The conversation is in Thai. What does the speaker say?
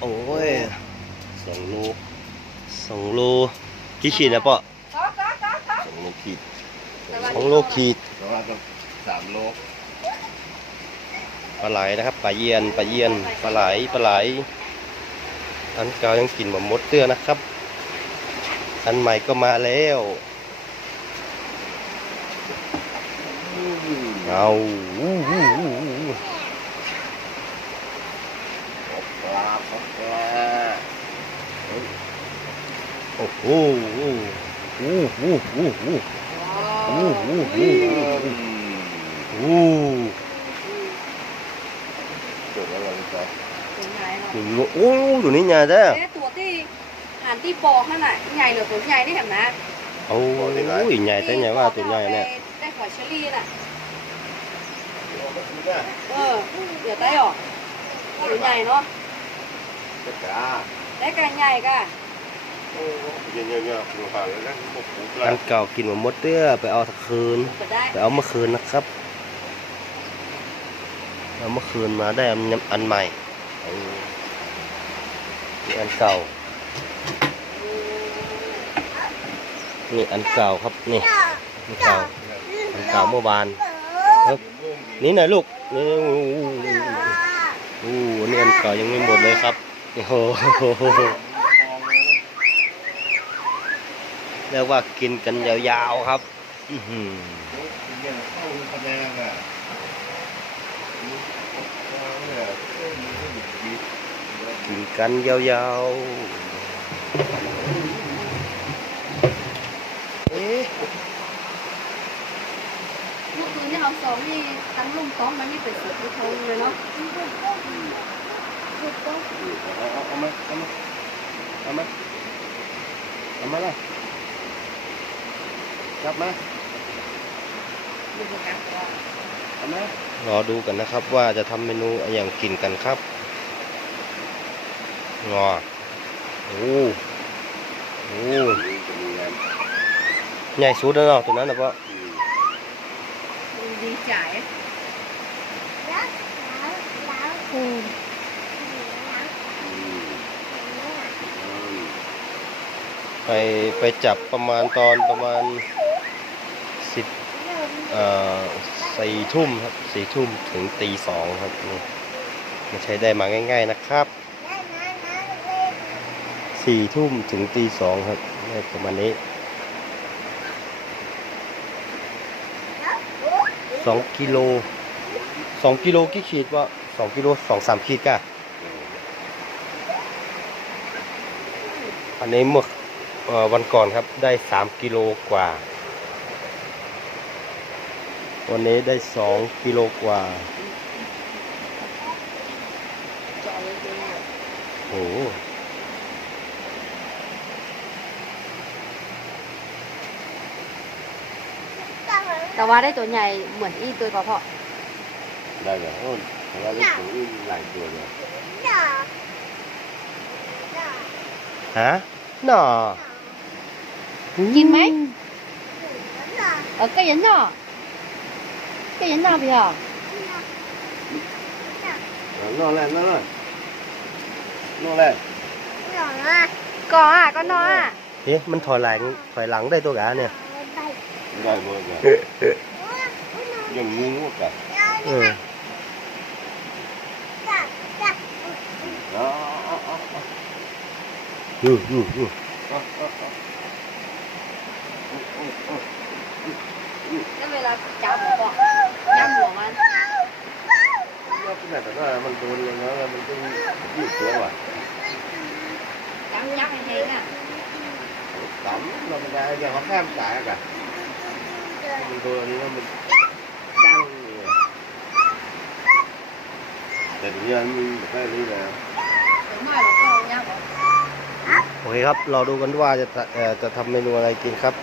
โอ้ยสองโลสองโลกี่ขีดนะปะก็ก็ก็ก็สองโลขีดสองโลขีดเพราะว่าต้องสามโลปลาไหลนะครับปลาเยียนปลาเยียนปลาไหลปลาไหล อันเก่ายังกินแบบมดเตื้อนะครับ อันใหม่ก็มาแล้วเอาอู้หูอู้หู ปลาปลาปลา โอ้โหโอู้หูอู้หูอู้หูอู้หูอู้หูอู้เกิดอะไรไปตัวใหญ่เนาะถึงโอ้ตัวนี้ใหญ่แท้ตัวที่หันที่ปอข้างไหนใหญ่เหลือตัวใหญ่ได้เห็นไหมโอ้ยใหญ่แต่ใหญ่ว่าตัวใหญ่เนี่ยได้หอยเชอรี่น่ะเออเดี๋ยวได้หรอตัวใหญ่เนาะกาได้กันใหญ่กะ โอ้ยเงี้ยเงี้ยดูผ่านแล้วนะพวกปูปลาอันเก่ากินแบบมดเตื้อไปเอาตะคืนไปได้ไปเอาเมื่อคืนนะครับเอาเมื่อคืนมาได้อันอันใหม่เอานี่อันเก่านี่อันเก่าครับนี่อันเก่าอันเก่าเมื่อวานครับนี่หน่อยลูกนี่โอ้โหโอ้โหนี่อันเก่ายังไม่หมดเลยครับโอ้โห เรียกว่ากินกันยาวๆครับ อื้อหือเนี่ยเข้าคะแนนอะเนี่ยกินกันยาวๆเอ๊ะเมื่อคืนที่เราซ้อมนี่ตั้งลุ่มซ้อมมันนี่เป็นสุดที่ทงเลยเนาะเอาเอาเอามาเอามาเอามาเอามาละ จับมาดูโปรแกรมก่อนเอามารอดูกันนะครับว่าจะทำเมนูอะไรอย่างกินกันครับงอโอ้โหจะมีงานใหญ่สุดแล้วเนาะตัวนั้นนะพ่อดีใจอืมไปไปจับประมาณตอนประมาณ สิบเอ่อสี่ทุ่มครับสี่ทุ่มถึงตีสองครับนี่ไม่ใช่ได้มาง่าย ๆนะครับสี่ทุ่มถึงตีสองครับได้ประมาณนี้สองกิโลสองกิโลกี่ขีดวะสองกิโลสองสามขีดกะอันนี้เมื่อวันก่อนครับได้สามกิโลกว่า วันนี้ได้สองกิโลกว่าเจาะเลยตัวเนี่ยโอ้โหแต่ว่าได้ตัวใหญ่เหมือนอีตัวกระเพาะได้เหรอโอ้ยแต่ว่าลูกปูหลายตัวเลยฮะหน่อกินไหมเออก็ยันเนาะก็ยันเนาะพี่เหรอนอ นแล้วนอนแล้วนอนแล้วก่ออะก็นอนอะเอ๊ะมันถอยหลังถ อยหลังได้ตัวกะเนี่ยได้หมดเลยยังงูกับเอออ๋ออ๋ออ๋ออืออืออือแล้วเวลาจับหัวจับหัวมันแต่ว่ามันโดนอย่างนั้นมันต้องยืดตัวว่ะจับยักษ์ให้เฮงอะ tắm là mình ra giờ nó khám cả cả mình vừa đi nó mình căng tự nhiên mình phải đi là ถึงไม่เราก็ยักษ์โอเคครับรอดูกันว่าจะทะเอ่อจะทำเมนูอะไรกินครับ